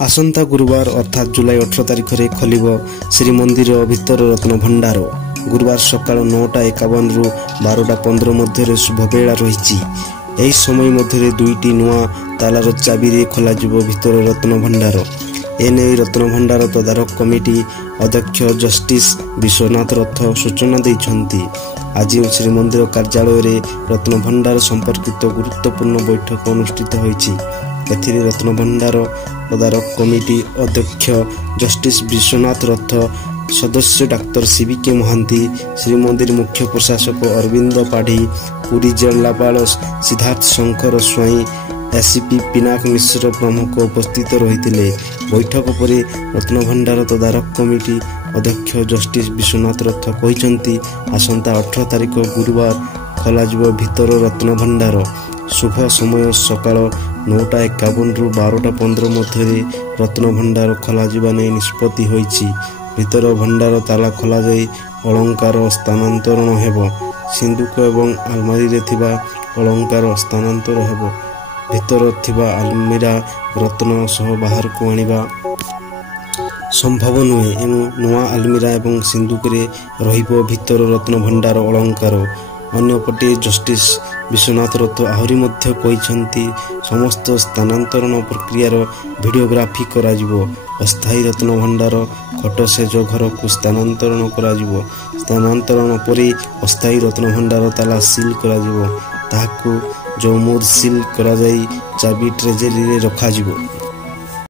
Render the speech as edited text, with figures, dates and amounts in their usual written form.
आसंता गुरुवार अर्थात जुलाई 18 तारिख में खोलिब श्रीमंदिर भितर रत्न भंडार। गुरुवार सकाल 9:51 रु 12:15 मध्य शुभ बेला रही। यही समय मध्य दुईटी नुआ तालार चाबी रे खोलाजिब भितर रत्न भंडार। एने रत्न भंडार तदारक कमिटी अध्यक्ष जस्टिस विश्वनाथ रथ सूचना देइछन्ति। आज श्रीमंदिर कार्यालय रे रत्न भंडार संपर्कित गुरुत्वपूर्ण बैठक अनुष्ठित होईछि। एथिरे रत्न भंडार तदारक कमिटी अध्यक्ष जस्टिस विश्वनाथ रथ, सदस्य डाक्टर सीबीके महांती, श्रीमंदिर मुख्य प्रशासक अरविंद पाढ़ी, पुरी जिलापाल सिद्धार्थ शंकर स्वाई, एसपी पिनाक मिश्र प्रमुख उपस्थित रही। बैठक पर रत्न भंडार तदारक कमिटी अध्यक्ष जस्टिस विश्वनाथ रथ कहते आसंता 18 तारिख गुरुवार खोलाजिब भितर रत्न भंडार। शुभ समय सकाल 9:51 रु 12:15 मध्य रत्न भंडार खोलाजिबा नै निष्पत्ति होईछि। भितर भंडार ताला खोला जाई अलंकार स्थानांतरण हेबो। सिंदूक एवं आलमारी रे थिबा अलंकार स्थानांतर हेबो। भितर थिबा आलमीरा रत्न सह बाहर को आनिबा संभव नुहे। एनु नुआ आलमीरा एवं सिंदूक रे रहिबो भितर रत्न भंडार अलंकार। अन्यपटे जस्टिस विश्वनाथ रथ आहरी मध्य कहिसंती समस्त स्थानांतरण प्रक्रियार वीडियोग्राफी कराजिबो। अस्थायी रत्न भंडार खट सेज घर को स्थानांतरण कराजिबो। स्थानांतरण परे अस्थायी रत्न भंडार ताला सील कराजिबो। ताहाकु जौमुर सील करा जाई चाबी ट्रेजरी रे रखाजिबो।